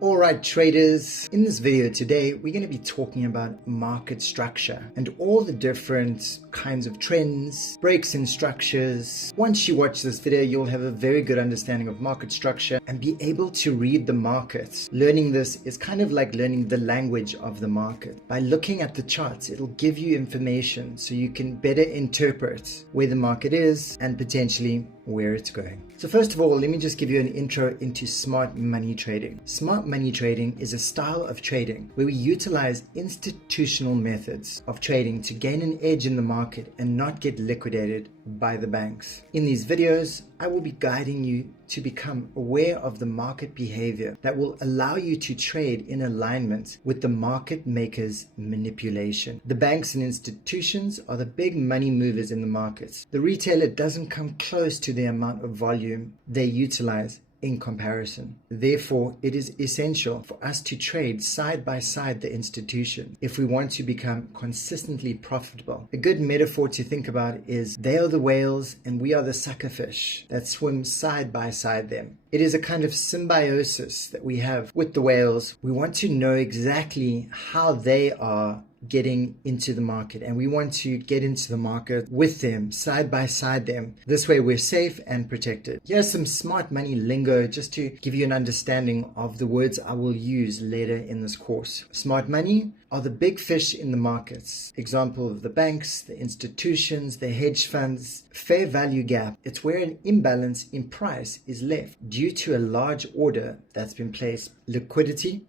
Alright traders, in this video today we're going to be talking about market structure and all the different kinds of trends, breaks in structures. Once you watch this video you'll have a very good understanding of market structure and be able to read the market. Learning this is kind of like learning the language of the market. By looking at the charts, it'll give you information so you can better interpret where the market is and potentially where it's going. So first of all, let me just give you an intro into smart money trading. Smart money trading is a style of trading where we utilize institutional methods of trading to gain an edge in the market and not get liquidated by the banks. In these videos, I will be guiding you to become aware of the market behavior that will allow you to trade in alignment with the market maker's manipulation. The banks and institutions are the big money movers in the markets. The retailer doesn't come close to the amount of volume they utilize in comparison. Therefore, it is essential for us to trade side by side the institution if we want to become consistently profitable. A good metaphor to think about is they are the whales and we are the suckerfish that swim side by side them. It is a kind of symbiosis that we have with the whales. We want to know exactly how they are getting into the market, and we want to get into the market with them, side by side them. This way we're safe and protected. Here's some smart money lingo just to give you an understanding of the words I will use later in this course. Smart money are the big fish in the markets. Example of the banks, the institutions, the hedge funds. Fair value gap, it's where an imbalance in price is left due to a large order that's been placed. Liquidity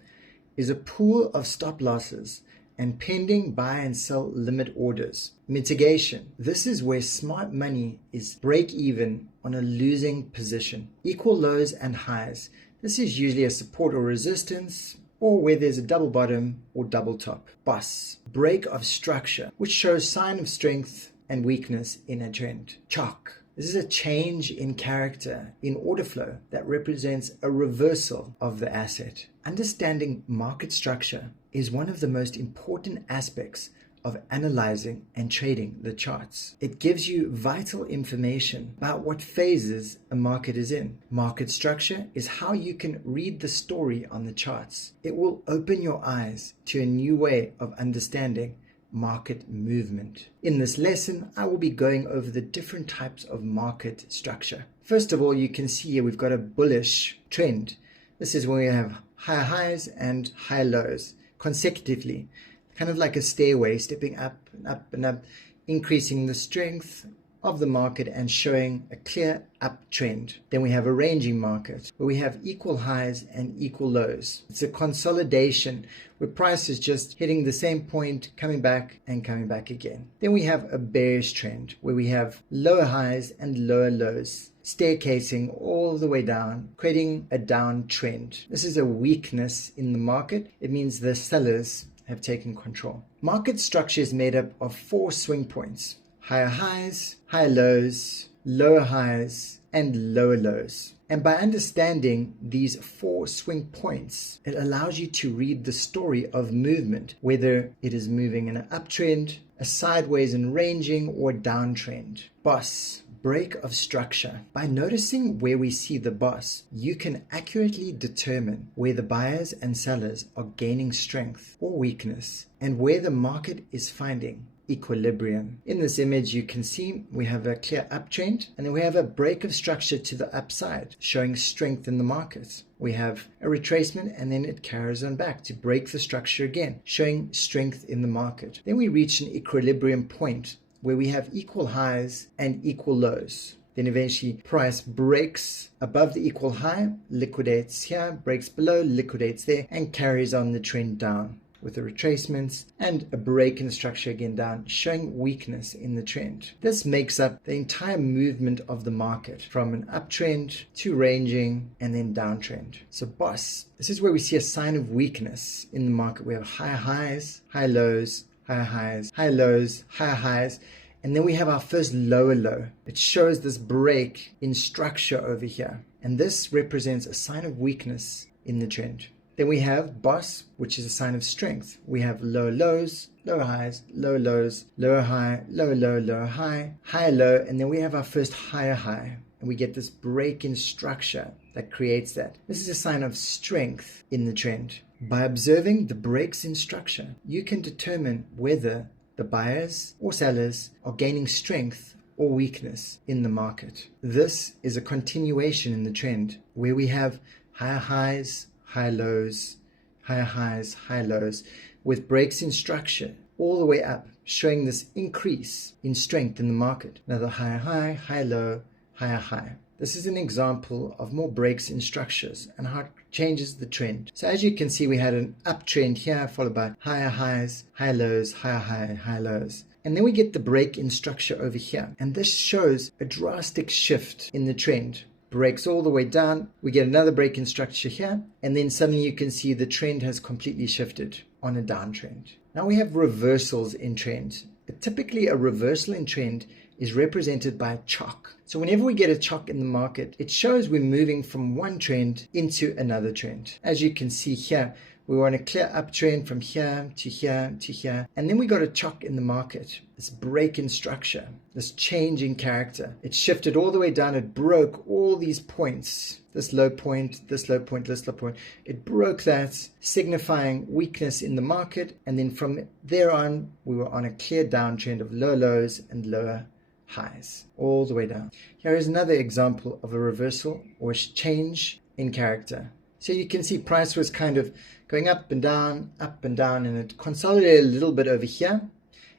is a pool of stop losses and pending buy and sell limit orders. Mitigation. This is where smart money is break even on a losing position. Equal lows and highs. This is usually a support or resistance, or where there's a double bottom or double top. Boss. Break of structure, which shows sign of strength and weakness in a trend. Chalk. This is a change in character, in order flow, that represents a reversal of the asset. Understanding market structure is one of the most important aspects of analyzing and trading the charts. It gives you vital information about what phases a market is in. Market structure is how you can read the story on the charts. It will open your eyes to a new way of understanding market movement. In this lesson, I will be going over the different types of market structure. First of all, you can see here we've got a bullish trend. This is when we have higher highs and higher lows consecutively, kind of like a stairway, stepping up and up and up, increasing the strength of the market and showing a clear uptrend. Then we have a ranging market where we have equal highs and equal lows. It's a consolidation where price is just hitting the same point, coming back and coming back again. Then we have a bearish trend where we have lower highs and lower lows, staircasing all the way down, creating a downtrend. This is a weakness in the market. It means the sellers have taken control. Market structure is made up of 4 swing points: higher highs, higher lows, lower highs, and lower lows. And by understanding these 4 swing points, it allows you to read the story of movement, whether it is moving in an uptrend, a sideways and ranging, or downtrend. Boss. Break of structure. By noticing where we see the boss, you can accurately determine where the buyers and sellers are gaining strength or weakness and where the market is finding equilibrium. In this image, you can see we have a clear uptrend and then we have a break of structure to the upside, showing strength in the market. We have a retracement and then it carries on back to break the structure again, showing strength in the market. Then we reach an equilibrium point where we have equal highs and equal lows. Then eventually price breaks above the equal high, liquidates here, breaks below, liquidates there, and carries on the trend down with the retracements and a break in the structure again down, showing weakness in the trend. This makes up the entire movement of the market from an uptrend to ranging and then downtrend. So boss, this is where we see a sign of weakness in the market. We have higher highs, higher lows, higher highs, higher lows, higher highs, and then we have our first lower low. It shows this break in structure over here, and this represents a sign of weakness in the trend. Then we have boss, which is a sign of strength. We have lower lows, lower highs, lower lows, lower high, lower low, lower high, higher low, and then we have our first higher high. And we get this break in structure that creates that. This is a sign of strength in the trend. By observing the breaks in structure, you can determine whether the buyers or sellers are gaining strength or weakness in the market. This is a continuation in the trend where we have higher highs, high lows, higher highs, high lows, with breaks in structure all the way up, showing this increase in strength in the market. Another higher high, high low, higher high. This is an example of more breaks in structures and how it changes the trend. So as you can see, we had an uptrend here followed by higher highs, high lows, higher high, high lows. And then we get the break in structure over here. And this shows a drastic shift in the trend. Breaks all the way down. We get another break in structure here. And then suddenly you can see the trend has completely shifted on a downtrend. Now we have reversals in trend. Typically a reversal in trend is represented by a chalk. So whenever we get a chalk in the market, it shows we're moving from one trend into another trend. As you can see here, we were on a clear uptrend from here to here to here. And then we got a chalk in the market, this break in structure, this change in character. It shifted all the way down. It broke all these points, this low point, this low point, this low point. It broke that, signifying weakness in the market. And then from there on, we were on a clear downtrend of low lows and lower highs all the way down. Here is another example of a reversal or a change in character. So you can see price was kind of going up and down, and it consolidated a little bit over here.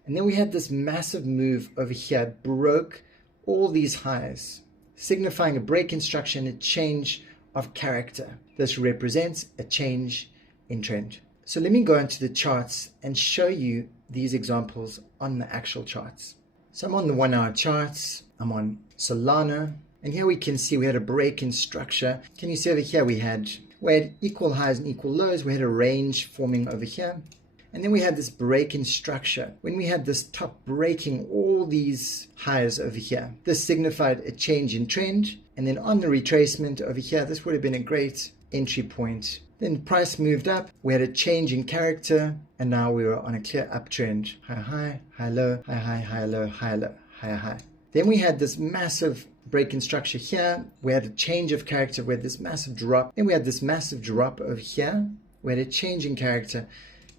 And then we had this massive move over here. It broke all these highs, signifying a break in structure and a change of character. This represents a change in trend. So let me go into the charts and show you these examples on the actual charts. So I'm on the 1 hour charts, I'm on Solana, and here we can see we had a break in structure. Can you see over here we had equal highs and equal lows, we had a range forming over here. And then we had this break in structure. When we had this top breaking all these highs over here, this signified a change in trend. And then on the retracement over here, this would have been a great entry point. Then price moved up, we had a change in character, and now we were on a clear uptrend. High, high, high, low, high, high, high, low, high, low, high, high. Then we had this massive break in structure here. We had a change of character. We had this massive drop. Then we had this massive drop over here. We had a change in character,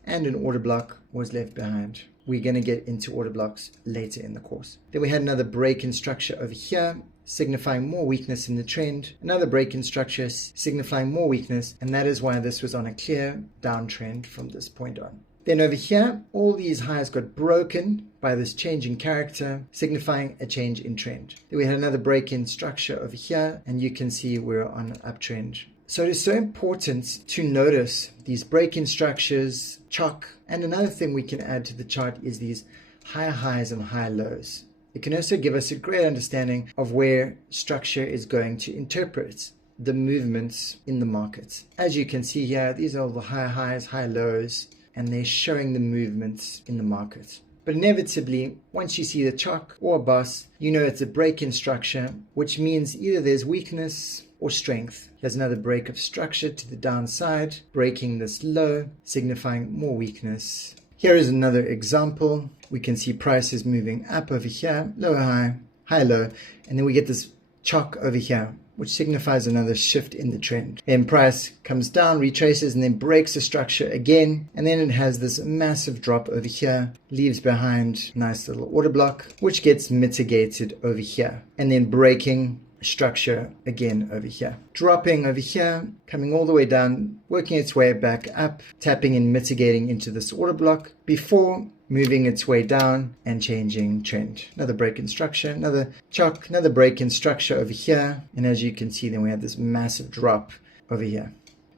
and an order block was left behind. We're going to get into order blocks later in the course. Then we had another break in structure over here, signifying more weakness in the trend. Another break in structure signifying more weakness, and that is why this was on a clear downtrend from this point on. Then over here, all these highs got broken by this change in character, signifying a change in trend. Then we had another break in structure over here, and you can see we're on an uptrend. So it is so important to notice these break-in structures, chalk, and another thing we can add to the chart is these higher highs and higher lows. It can also give us a great understanding of where structure is going to interpret the movements in the markets. As you can see here, these are all the higher highs, high lows, and they're showing the movements in the market. But inevitably, once you see the chalk or a bus, you know it's a break-in structure, which means either there's weakness or strength. Here's another break of structure to the downside, breaking this low, signifying more weakness. Here is another example. We can see prices moving up over here, lower high, high low, and then we get this chalk over here, which signifies another shift in the trend. Then price comes down, retraces, and then breaks the structure again, and then it has this massive drop over here, leaves behind a nice little order block, which gets mitigated over here, and then breaking structure again over here, dropping over here, coming all the way down, working its way back up, tapping and mitigating into this order block before moving its way down and changing trend. Another break in structure, another chalk, another break in structure over here, and as you can see, then we have this massive drop over here.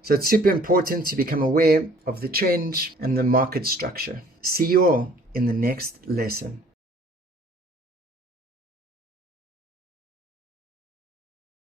So it's super important to become aware of the trend and the market structure. See you all in the next lesson.